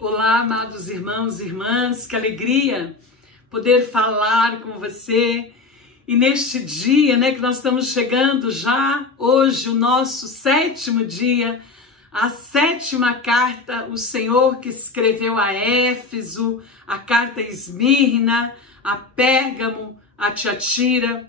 Olá, amados irmãos e irmãs, que alegria poder falar com você. E neste dia, que nós estamos chegando já, hoje, o nosso 7º dia, a 7ª carta, o Senhor que escreveu a Éfeso, a carta a Esmirna, a Pérgamo, a Tiatira,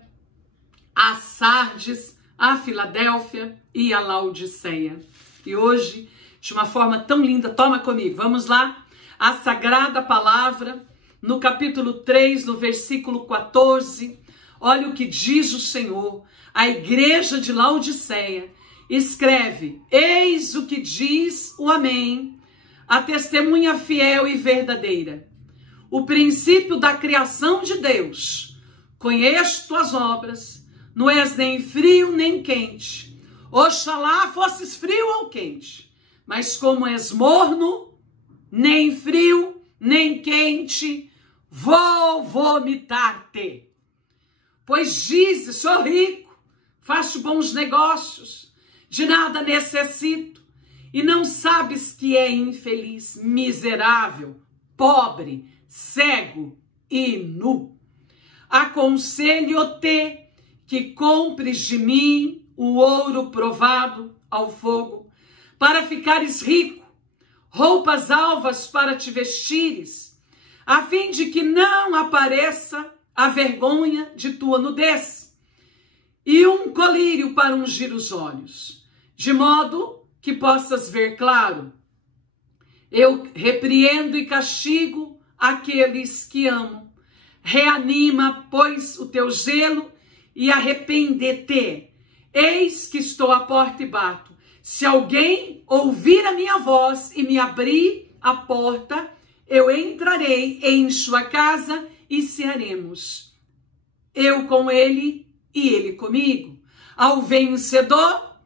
a Sardes, a Filadélfia e a Laodiceia. E hoje, de uma forma tão linda, toma comigo, vamos lá? A Sagrada Palavra, no capítulo 3, no versículo 14, olha o que diz o Senhor. A igreja de Laodiceia escreve: eis o que diz o Amém, a testemunha fiel e verdadeira, o princípio da criação de Deus. Conheço tuas obras, não és nem frio nem quente. Oxalá fosses frio ou quente, mas como és morno, nem frio nem quente, vou vomitar-te. Pois dizes: sou rico, faço bons negócios, de nada necessito, e não sabes que é infeliz, miserável, pobre, cego e nu. Aconselho-te que compres de mim o ouro provado ao fogo, para ficares rico, roupas alvas para te vestires, a fim de que não apareça a vergonha de tua nudez, e um colírio para ungir os olhos, de modo que possas ver claro. Eu repreendo e castigo aqueles que amo. Reanima, pois, o teu zelo e arrepende-te. Eis que estou à porta e bato. Se alguém ouvir a minha voz e me abrir a porta, eu entrarei em sua casa e cearemos, eu com ele e ele comigo. Ao vencedor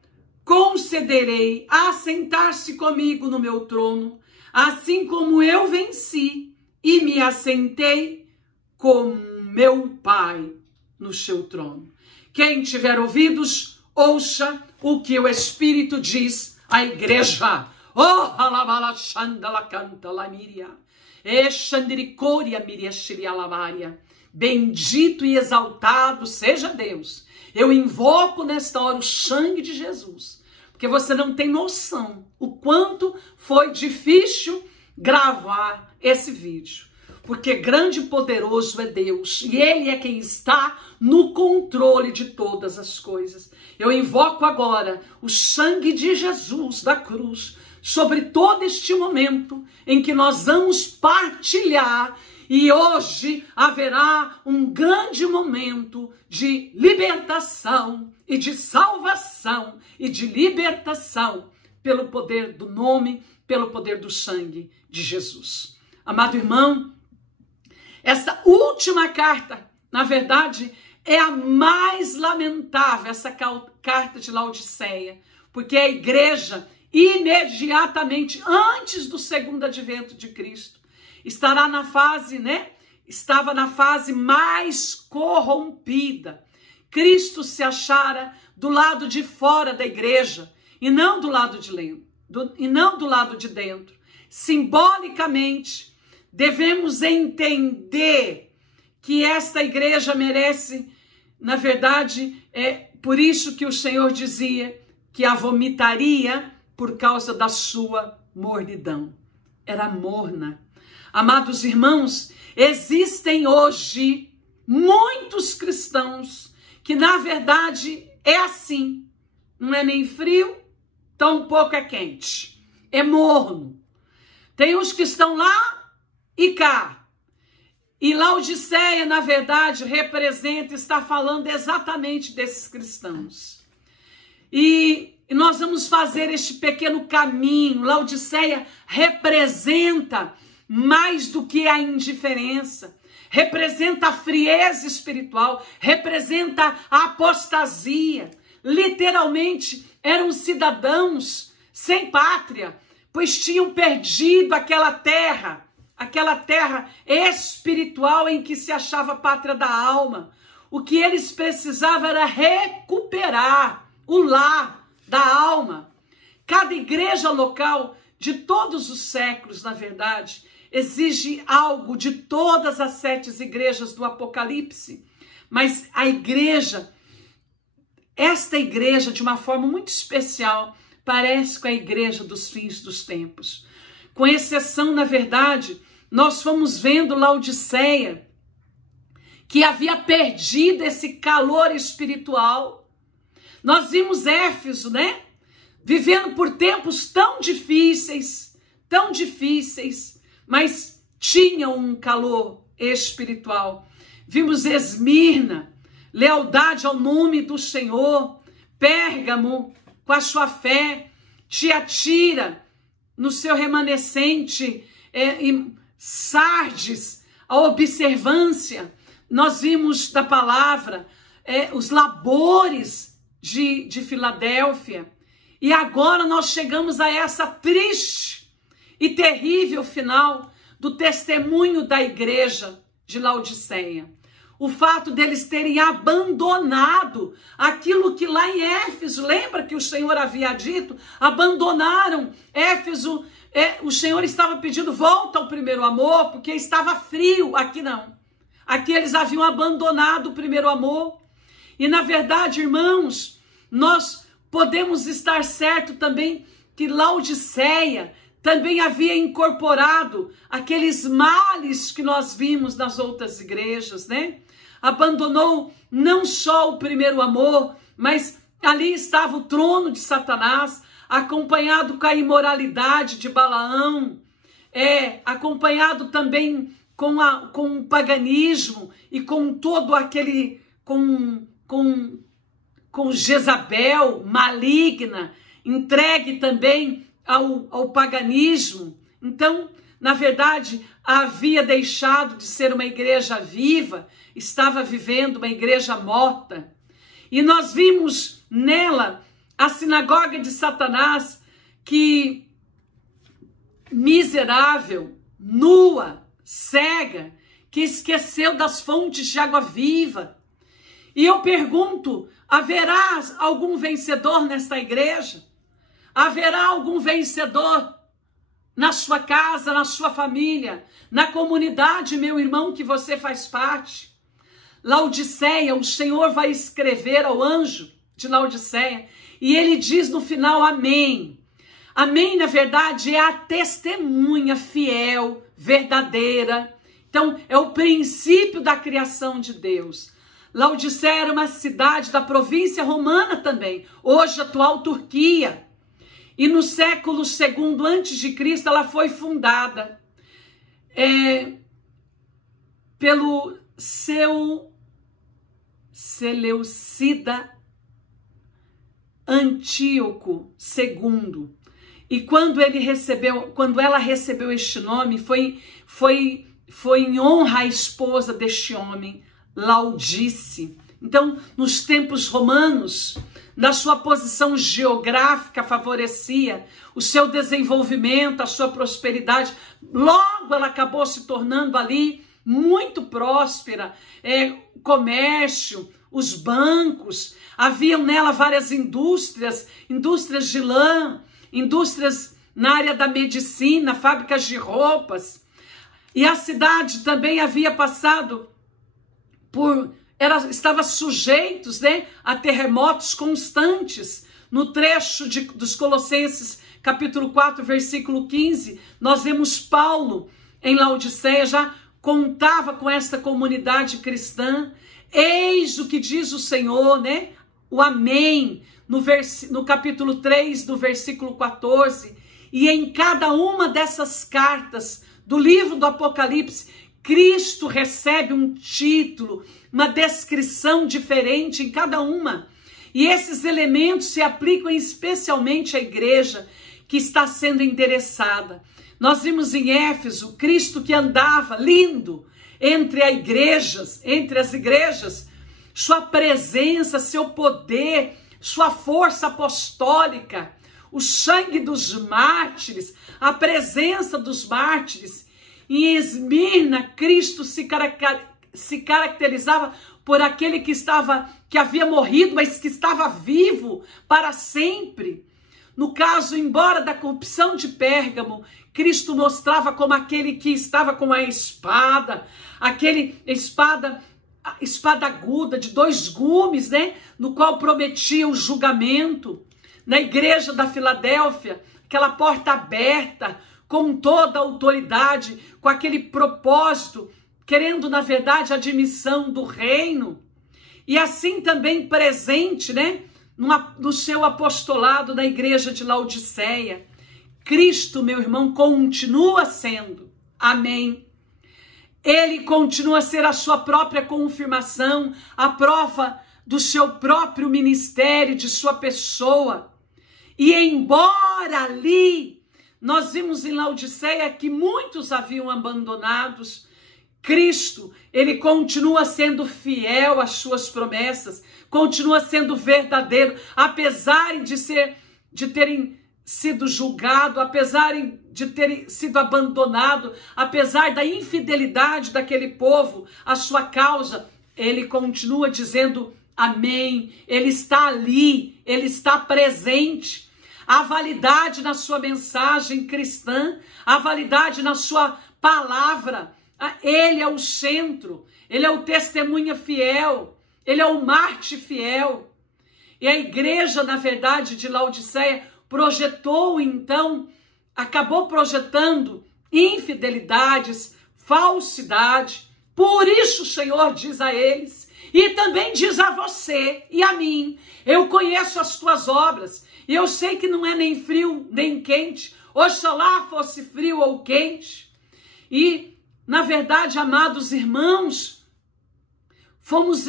concederei assentar-se comigo no meu trono, assim como eu venci e me assentei com meu Pai no seu trono. Quem tiver ouvidos, ouça o que o Espírito diz à igreja. Oh, halabala chandala canta la miria. E xandricoria miria xirialavaria. Bendito e exaltado seja Deus. Eu invoco nesta hora o sangue de Jesus, porque você não tem noção o quanto foi difícil gravar esse vídeo. Porque grande e poderoso é Deus, e Ele é quem está no controle de todas as coisas. Eu invoco agora o sangue de Jesus da cruz sobre todo este momento em que nós vamos partilhar, e hoje haverá um grande momento de libertação e de salvação e de libertação pelo poder do nome, pelo poder do sangue de Jesus. Amado irmão, essa última carta, na verdade, é a mais lamentável, essa carta de Laodiceia, porque a igreja, imediatamente antes do segundo advento de Cristo, estava na fase mais corrompida. Cristo se achara do lado de fora da igreja e não do lado de dentro. Simbolicamente, devemos entender que esta igreja merece, na verdade, é por isso que o Senhor dizia que a vomitaria por causa da sua mornidão. Era morna. Amados irmãos, existem hoje muitos cristãos que, na verdade, é assim. Não é nem frio, tampouco é quente. É morno. Tem uns que estão lá e cá. E Laodiceia, na verdade, está falando exatamente desses cristãos. E nós vamos fazer este pequeno caminho. Laodiceia representa mais do que a indiferença, representa a frieza espiritual, representa a apostasia. Literalmente, eram cidadãos sem pátria, pois tinham perdido aquela terra espiritual em que se achava a pátria da alma. O que eles precisavam era recuperar o lar da alma. Cada igreja local de todos os séculos, na verdade, exige algo de todas as 7 igrejas do Apocalipse, mas a igreja, esta igreja, de uma forma muito especial, parece com a igreja dos fins dos tempos. Com exceção, na verdade, nós fomos vendo Laodiceia, que havia perdido esse calor espiritual. Nós vimos Éfeso, né? Vivendo por tempos tão difíceis, mas tinha um calor espiritual. Vimos Esmirna, lealdade ao nome do Senhor. Pérgamo, com a sua fé. Tiatira, no seu remanescente. Sardes, a observância. Nós vimos da palavra os labores de Filadélfia. E agora nós chegamos a essa triste e terrível final do testemunho da igreja de Laodiceia. O fato deles terem abandonado aquilo que lá em Éfeso, lembra que o Senhor havia dito? Abandonaram Éfeso, o Senhor estava pedindo volta ao primeiro amor, porque estava frio. Aqui não. Aqui eles haviam abandonado o primeiro amor. E na verdade, irmãos, nós podemos estar certo também que Laodiceia também havia incorporado aqueles males que nós vimos nas outras igrejas, né? Abandonou não só o primeiro amor, mas ali estava o trono de Satanás, acompanhado com a imoralidade de Balaão, acompanhado também com o paganismo e com todo aquele, com Jezabel maligna, entregue também ao paganismo. Então, na verdade, havia deixado de ser uma igreja viva, estava vivendo uma igreja morta. E nós vimos nela a sinagoga de Satanás, que miserável, nua, cega, que esqueceu das fontes de água viva. E eu pergunto, haverá algum vencedor nesta igreja? Haverá algum vencedor na sua casa, na sua família, na comunidade, meu irmão, que você faz parte? Laodiceia, o Senhor vai escrever ao anjo de Laodiceia, e ele diz no final, amém. Amém, na verdade, é a testemunha fiel, verdadeira. Então, é o princípio da criação de Deus. Laodiceia era uma cidade da província romana também, hoje atual Turquia. E no século II a.C., ela foi fundada pelo Seleucida Antíoco II. E quando ela recebeu este nome, foi em honra à esposa deste homem, Laodice. Então, nos tempos romanos, na sua posição geográfica favorecia o seu desenvolvimento, a sua prosperidade. Logo ela acabou se tornando ali muito próspera, comércio, os bancos, haviam nela várias indústrias de lã, indústrias na área da medicina, fábricas de roupas. E a cidade também havia passado estava sujeitos, né, a terremotos constantes. No trecho dos Colossenses, capítulo 4, versículo 15, nós vemos Paulo em Laodiceia, já contava com esta comunidade cristã. Eis o que diz o Senhor, né? O amém, no capítulo 3, do versículo 14. E em cada uma dessas cartas do livro do Apocalipse, Cristo recebe um título, uma descrição diferente em cada uma. E esses elementos se aplicam especialmente à igreja que está sendo endereçada. Nós vimos em Éfeso, Cristo que andava lindo entre as igrejas, sua presença, seu poder, sua força apostólica, o sangue dos mártires, a presença dos mártires. Em Esmirna, Cristo se caracterizava por aquele que havia morrido, mas que estava vivo para sempre. No caso, embora da corrupção de Pérgamo, Cristo mostrava como aquele que estava com a espada, espada aguda de 2 gumes, né? No qual prometia o julgamento. Na igreja da Filadélfia, aquela porta aberta, com toda a autoridade, com aquele propósito, querendo, na verdade, a admissão do reino. E assim também presente, né? No seu apostolado na igreja de Laodiceia. Cristo, meu irmão, continua sendo. Amém. Ele continua a ser a sua própria confirmação, a prova do seu próprio ministério, de sua pessoa. E embora ali nós vimos em Laodiceia que muitos haviam abandonados, Cristo, ele continua sendo fiel às suas promessas, continua sendo verdadeiro, apesar de terem sido julgado, apesar de terem sido abandonado, apesar da infidelidade daquele povo, a sua causa, ele continua dizendo amém, ele está ali, ele está presente. A validade na sua mensagem cristã, a validade na sua palavra, ele é o centro, ele é o testemunha fiel, ele é o mártir fiel. E a igreja, na verdade, de Laodiceia, projetou então, acabou projetando infidelidades, falsidade. Por isso o Senhor diz a eles, e também diz a você e a mim, eu conheço as tuas obras, e eu sei que não é nem frio nem quente, oxalá fosse frio ou quente. E, na verdade, amados irmãos, fomos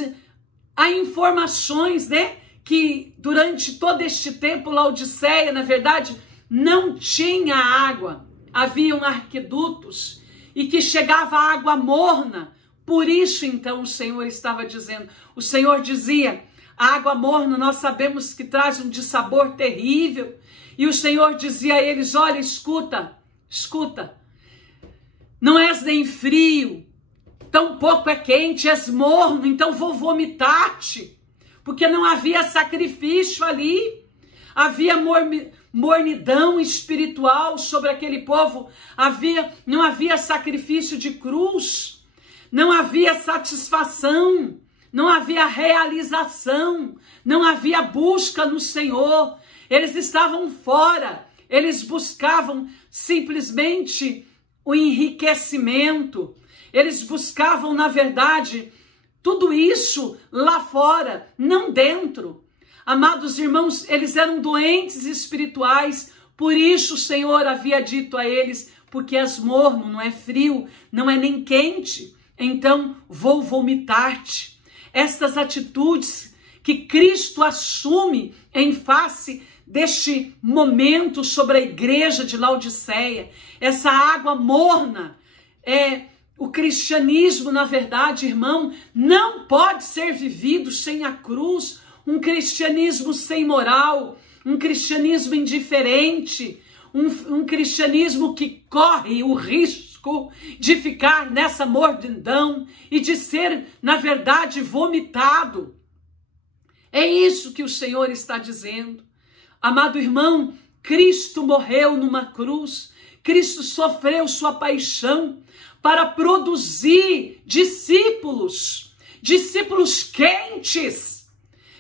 a informações, né? Que durante todo este tempo, Laodiceia, na verdade, não tinha água. Haviam arquedutos e que chegava água morna. Por isso, então, o Senhor estava dizendo. O Senhor dizia, a água morna nós sabemos que traz um dissabor terrível. E o Senhor dizia a eles, olha, escuta, não és nem frio, tampouco é quente, és morno, então vou vomitar-te. Porque não havia sacrifício ali, havia mornidão espiritual sobre aquele povo, não havia sacrifício de cruz, não havia satisfação, não havia realização, não havia busca no Senhor, eles estavam fora, eles buscavam simplesmente o enriquecimento, eles buscavam, na verdade, tudo isso lá fora, não dentro. Amados irmãos, eles eram doentes espirituais, por isso o Senhor havia dito a eles, porque és morno, não é frio, não é nem quente, então vou vomitar-te. Estas atitudes que Cristo assume em face deste momento sobre a igreja de Laodiceia, essa água morna, o cristianismo, na verdade, irmão, não pode ser vivido sem a cruz, um cristianismo sem moral, um cristianismo indiferente, um cristianismo que corre o risco de ficar nessa mordidão e de ser, na verdade, vomitado. É isso que o Senhor está dizendo. Amado irmão, Cristo morreu numa cruz, Cristo sofreu sua paixão para produzir discípulos quentes,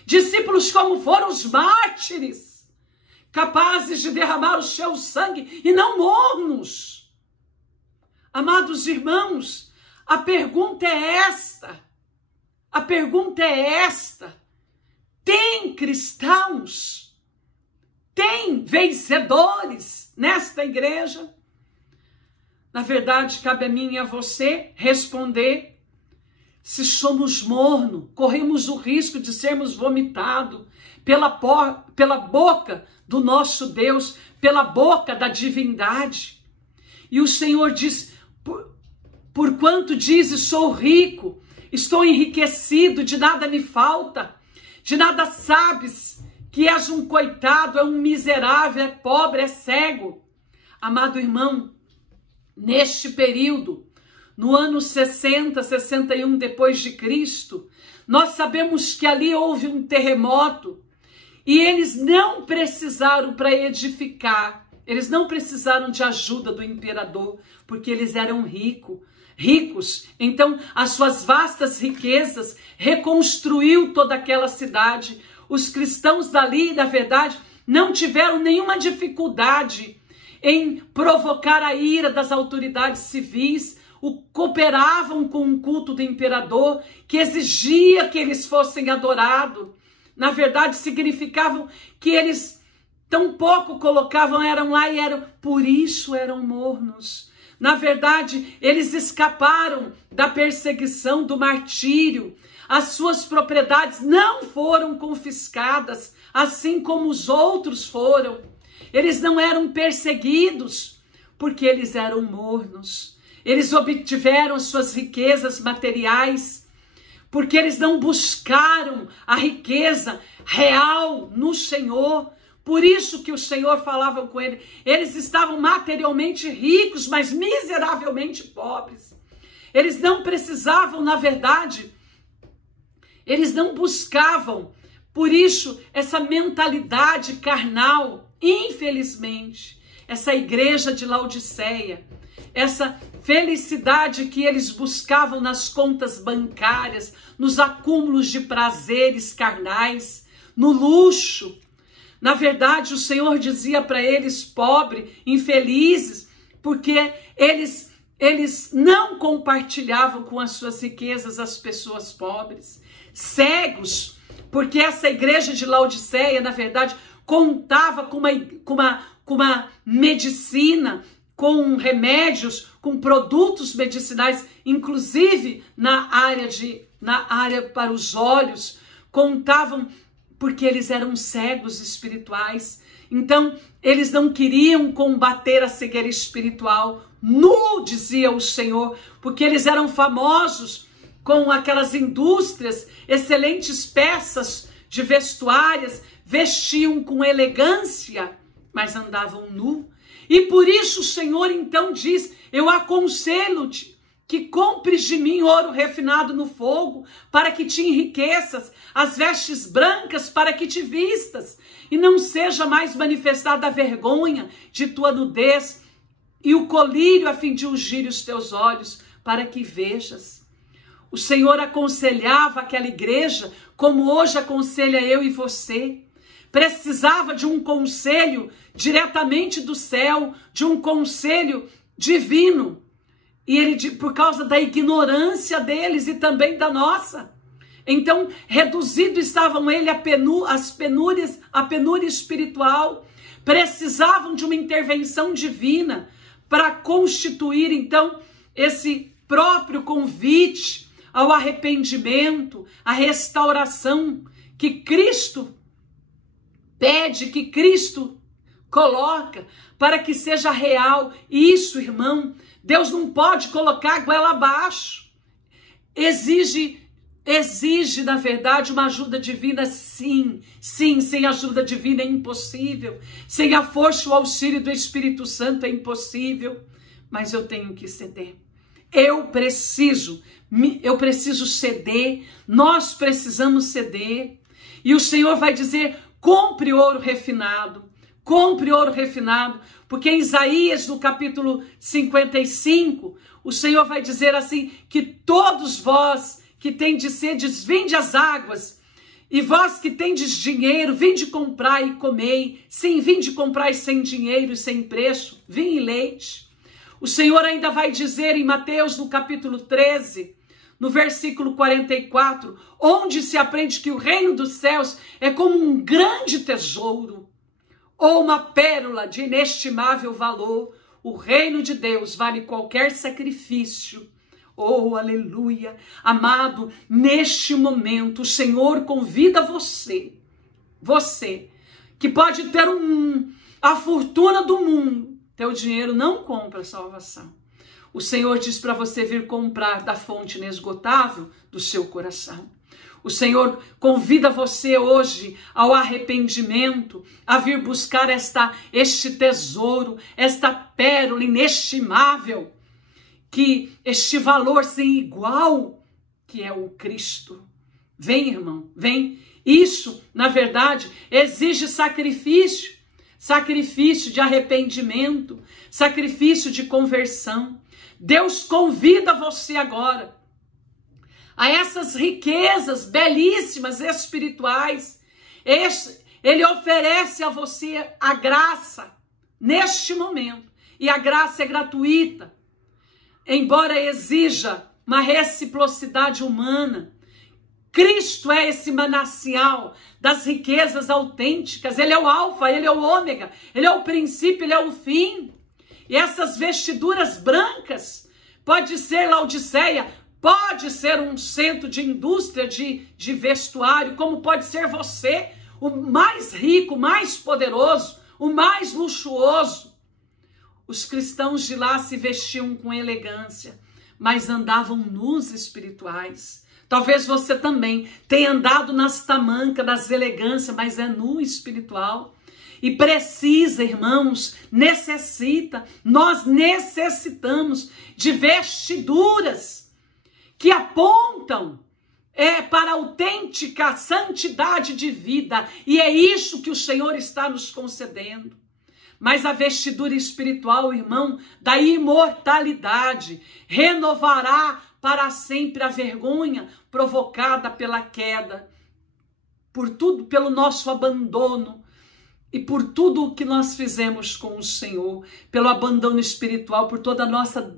discípulos como foram os mártires, capazes de derramar o seu sangue e não mornos. Amados irmãos, a pergunta é esta, tem cristãos, tem vencedores nesta igreja? Na verdade, cabe a mim e a você responder se somos morno, corremos o risco de sermos vomitados pela boca do nosso Deus, pela boca da divindade. E o Senhor diz, porquanto dizes, sou rico, estou enriquecido, de nada me falta, de nada sabes, que és um coitado, é um miserável, é pobre, é cego. Amado irmão, neste período, no ano 60, 61 depois de Cristo, nós sabemos que ali houve um terremoto E eles não precisaram para edificar, eles não precisaram de ajuda do imperador, porque eles eram ricos. Então, as suas vastas riquezas reconstruiu toda aquela cidade. Os cristãos dali, na verdade, não tiveram nenhuma dificuldade em provocar a ira das autoridades civis, cooperavam com o culto do imperador, que exigia que eles fossem adorados. Na verdade, significavam que eles tão pouco colocavam, eram lá e por isso eram mornos. Na verdade, eles escaparam da perseguição, do martírio. As suas propriedades não foram confiscadas, assim como os outros foram. Eles não eram perseguidos, porque eles eram mornos. Eles obtiveram suas riquezas materiais, porque eles não buscaram a riqueza real no Senhor. Por isso que o Senhor falava com eles. Eles estavam materialmente ricos, mas miseravelmente pobres. Eles não precisavam, na verdade, eles não buscavam. Por isso, essa mentalidade carnal, infelizmente, essa igreja de Laodiceia, essa felicidade que eles buscavam nas contas bancárias, nos acúmulos de prazeres carnais, no luxo. Na verdade, o Senhor dizia para eles, pobres, infelizes, porque eles não compartilhavam com as suas riquezas as pessoas pobres. Cegos, porque essa igreja de Laodiceia, na verdade, contava com uma medicina, com remédios, com produtos medicinais, inclusive na área para os olhos, contavam porque eles eram cegos espirituais. Então, eles não queriam combater a cegueira espiritual. Nu, dizia o Senhor, porque eles eram famosos com aquelas indústrias, excelentes peças de vestuárias, vestiam com elegância, mas andavam nu. E por isso o Senhor então diz, eu aconselho-te que compres de mim ouro refinado no fogo, para que te enriqueças, as vestes brancas para que te vistas, e não seja mais manifestada a vergonha de tua nudez, e o colírio a fim de ungir os teus olhos, para que vejas. O Senhor aconselhava aquela igreja, como hoje aconselha eu e você. Precisava de um conselho diretamente do céu, de um conselho divino. E ele, por causa da ignorância deles e também da nossa. Então, reduzido estavam ele a penúria espiritual. Precisavam de uma intervenção divina para constituir, então, esse próprio convite ao arrependimento, à restauração que Cristo pede, que Cristo coloca, para que seja real. Isso, irmão, Deus não pode colocar a goela abaixo. Exige, na verdade, uma ajuda divina, sim. Sim, sem ajuda divina é impossível. Sem a força e o auxílio do Espírito Santo é impossível. Mas eu tenho que ceder. Eu preciso ceder. Nós precisamos ceder. E o Senhor vai dizer, compre ouro refinado. Compre ouro refinado, porque em Isaías, no capítulo 55, o Senhor vai dizer assim, que todos vós que tendes sede, vinde as águas, e vós que tendes dinheiro, vinde comprar e comei. Sim, vinde comprar sem dinheiro e sem preço, vinho e leite. O Senhor ainda vai dizer em Mateus, no capítulo 13, no versículo 44, onde se aprende que o reino dos céus é como um grande tesouro, ou uma pérola de inestimável valor. O reino de Deus vale qualquer sacrifício. Oh, aleluia! Amado, neste momento o Senhor convida você que pode ter a fortuna do mundo, teu dinheiro não compra a salvação. O Senhor diz para você vir comprar da fonte inesgotável do seu coração. O Senhor convida você hoje ao arrependimento, a vir buscar este tesouro, esta pérola inestimável, este valor sem igual, que é o Cristo. Vem, irmão, vem Isso, na verdade, exige sacrifício. Sacrifício de arrependimento, sacrifício de conversão. Deus convida você agora a essas riquezas belíssimas espirituais. Ele oferece a você a graça neste momento. E a graça é gratuita, embora exija uma reciprocidade humana. Cristo é esse manancial das riquezas autênticas. Ele é o alfa, ele é o ômega, ele é o princípio, ele é o fim. E essas vestiduras brancas, pode ser Laodiceia, pode ser um centro de indústria de vestuário, como pode ser você, o mais rico, o mais poderoso, o mais luxuoso. Os cristãos de lá se vestiam com elegância, mas andavam nus espirituais. Talvez você também tenha andado nas tamancas, nas elegâncias, mas é nu espiritual. E precisa, irmãos, nós necessitamos de vestiduras que apontam para a autêntica santidade de vida. E é isso que o Senhor está nos concedendo. Mas a vestidura espiritual, irmão, da imortalidade, renovará para sempre a vergonha provocada pela queda, por tudo, pelo nosso abandono e por tudo o que nós fizemos com o Senhor, pelo abandono espiritual, por toda a nossa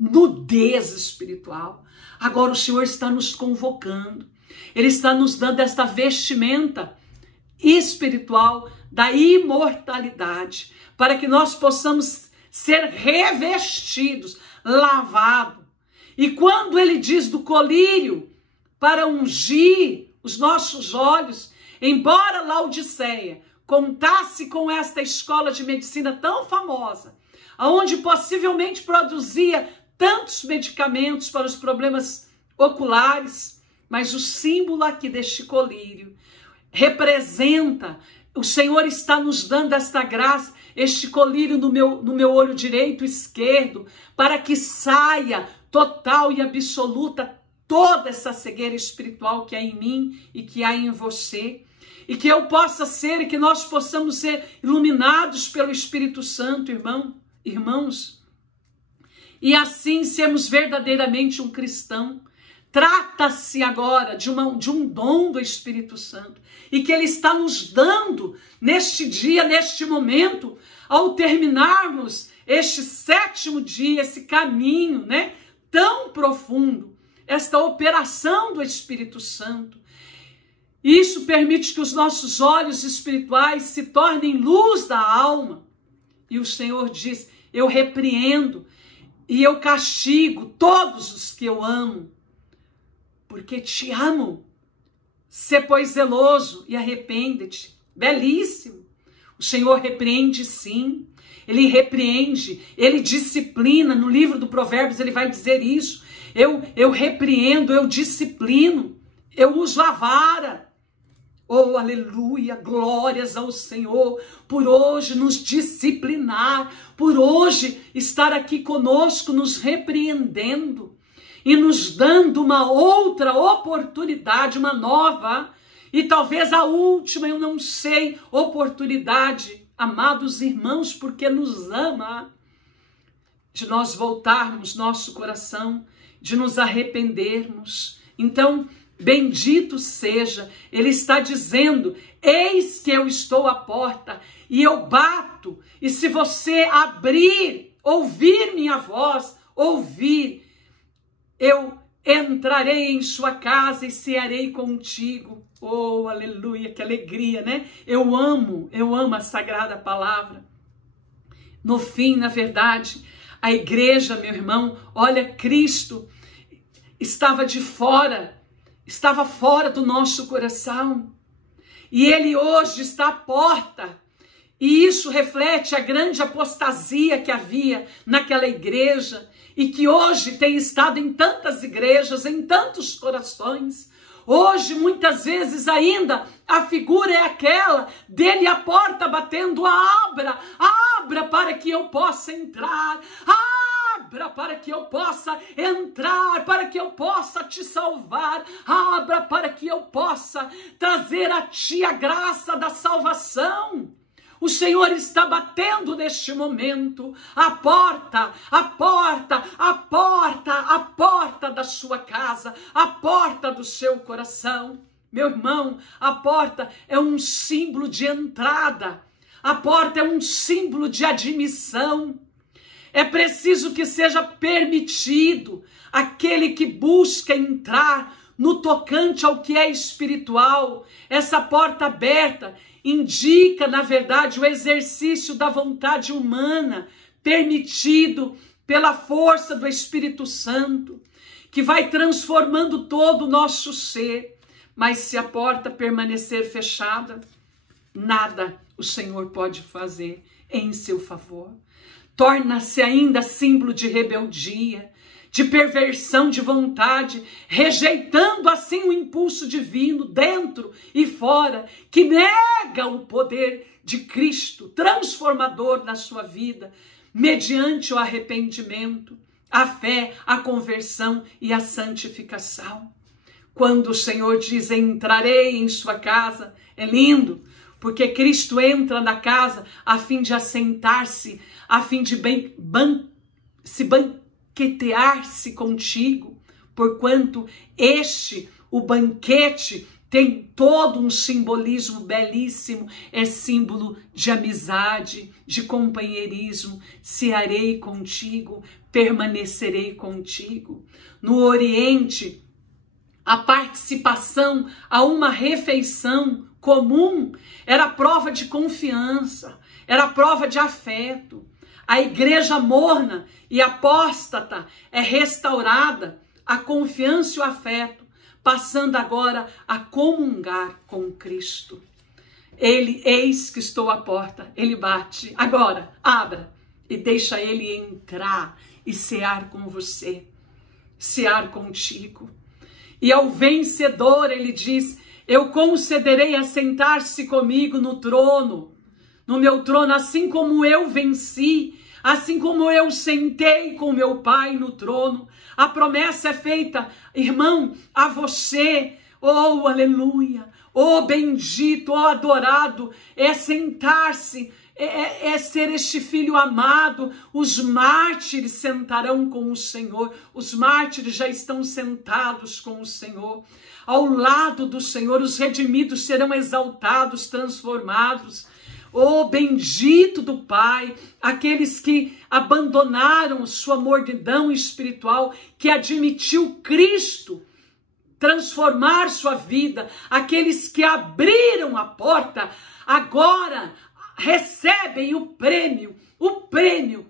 nudez espiritual. Agora o Senhor está nos convocando, Ele está nos dando esta vestimenta espiritual da imortalidade, para que nós possamos ser revestidos, lavados. E quando ele diz do colírio para ungir os nossos olhos, embora Laodiceia contasse com esta escola de medicina tão famosa, onde possivelmente produzia tantos medicamentos para os problemas oculares, mas o símbolo aqui deste colírio representa, o Senhor está nos dando esta graça, este colírio no meu olho direito e esquerdo, para que saia total e absoluta toda essa cegueira espiritual que há em mim e que há em você, e que eu possa ser e que nós possamos ser iluminados pelo Espírito Santo, irmãos, e assim sermos verdadeiramente um cristão. Trata-se agora de um dom do Espírito Santo e que Ele está nos dando neste dia, neste momento, ao terminarmos este 7º dia, esse caminho, né, tão profundo, esta operação do Espírito Santo. Isso permite que os nossos olhos espirituais se tornem luz da alma. E o Senhor diz: eu repreendo e eu castigo todos os que eu amo, porque te amo. Sê, pois, zeloso e arrepende-te. Belíssimo. O Senhor repreende, sim. Ele repreende, ele disciplina. No livro do Provérbios ele vai dizer isso. Eu repreendo, eu disciplino, eu uso a vara. Oh, aleluia, glórias ao Senhor, por hoje nos disciplinar, por hoje estar aqui conosco, nos repreendendo e nos dando uma outra oportunidade, uma nova, e talvez a última, eu não sei, oportunidade, amados irmãos, porque nos ama, de nós voltarmos nosso coração, de nos arrependermos. Então, bendito seja, ele está dizendo: eis que eu estou à porta e eu bato, e se você abrir, ouvir minha voz, eu entrarei em sua casa e cearei contigo. Oh, aleluia, que alegria, né? Eu amo a sagrada palavra. No fim, na verdade, a igreja, meu irmão, olha, Cristo estava fora do nosso coração. E ele hoje está à porta. E isso reflete a grande apostasia que havia naquela igreja e que hoje tem estado em tantas igrejas, em tantos corações. Hoje, muitas vezes ainda, a figura é aquela dele à porta batendo: abra para que eu possa entrar, abra para que eu possa entrar, para que eu possa te salvar, abra para que eu possa trazer a ti a graça da salvação. O Senhor está batendo neste momento a porta, a porta, a porta, a porta da sua casa, a porta do seu coração. Meu irmão, a porta é um símbolo de entrada, a porta é um símbolo de admissão. É preciso que seja permitido aquele que busca entrar no tocante ao que é espiritual. Essa porta aberta indica, na verdade, o exercício da vontade humana, permitido pela força do Espírito Santo, que vai transformando todo o nosso ser. Mas se a porta permanecer fechada, nada o Senhor pode fazer em seu favor. Torna-se ainda símbolo de rebeldia, de perversão de vontade, rejeitando assim o impulso divino dentro e fora, que nega o poder de Cristo transformador na sua vida, mediante o arrependimento, a fé, a conversão e a santificação. Quando o Senhor diz, entrarei em sua casa, é lindo, porque Cristo entra na casa a fim de assentar-se, a fim de se banquetear-se contigo, porquanto o banquete, tem todo um simbolismo belíssimo, é símbolo de amizade, de companheirismo, cearei contigo, permanecerei contigo. No Oriente, a participação a uma refeição comum era prova de confiança, era prova de afeto. A igreja morna e apóstata é restaurada, a confiança e o afeto, passando agora a comungar com Cristo. Eis que estou à porta, ele bate. Agora, abra e deixa ele entrar e cear com você, cear contigo. E ao vencedor ele diz, eu concederei a sentar-se comigo no trono, no meu trono, assim como eu venci, assim como eu sentei com meu Pai no trono. A promessa é feita, irmão, a você. Oh, aleluia, oh, bendito, oh, adorado, é sentar-se, é ser este filho amado. Os mártires sentarão com o Senhor, os mártires já estão sentados com o Senhor. Ao lado do Senhor, os redimidos serão exaltados, transformados. Oh, bendito do Pai, aqueles que abandonaram sua mordidão espiritual, que admitiu Cristo transformar sua vida, aqueles que abriram a porta, agora recebem o prêmio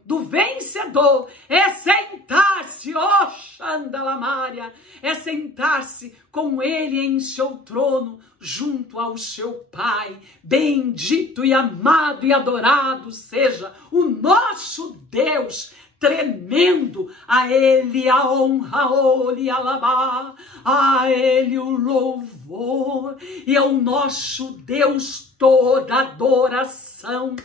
do vencedor, é sentar-se, oh Xandalamária, é sentar-se com ele em seu trono, junto ao seu Pai. Bendito e amado e adorado seja o nosso Deus tremendo, a ele a honra, e alabar, a ele o louvor, e ao nosso Deus toda adoração.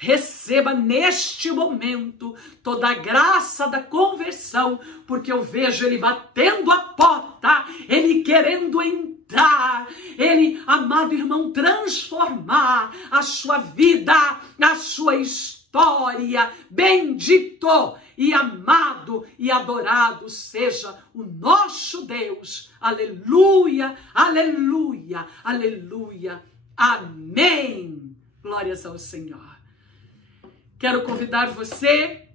Receba neste momento toda a graça da conversão, porque eu vejo ele batendo a porta, ele querendo entrar, ele, amado irmão, transformar a sua vida, a sua história. Bendito e amado e adorado seja o nosso Deus. Aleluia, aleluia, aleluia. Amém. Glórias ao Senhor. Quero convidar você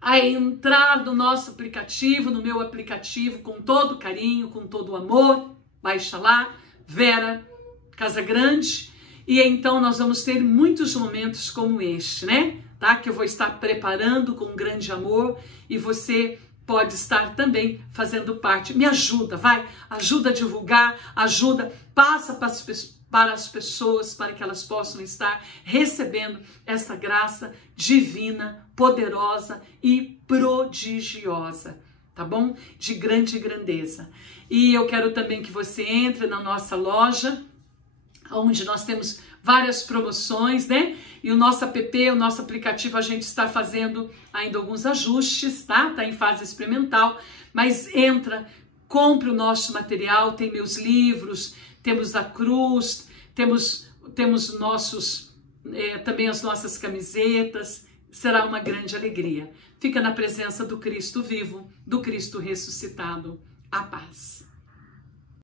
a entrar no nosso aplicativo, no meu aplicativo, com todo carinho, com todo amor. Baixa lá, Vera Casagrande. E então nós vamos ter muitos momentos como este, né? Tá? Que eu vou estar preparando com grande amor e você pode estar também fazendo parte. Me ajuda, vai, ajuda a divulgar, ajuda, passa para as pessoas, para que elas possam estar recebendo essa graça divina, poderosa e prodigiosa, tá bom? De grande grandeza. E eu quero também que você entre na nossa loja, onde nós temos várias promoções, né? E o nosso app, o nosso aplicativo, a gente está fazendo ainda alguns ajustes, tá? Tá em fase experimental, mas entra, compre o nosso material, tem meus livros, temos a cruz, temos nossos, também as nossas camisetas. Será uma grande alegria. Fica na presença do Cristo vivo, do Cristo ressuscitado. A paz.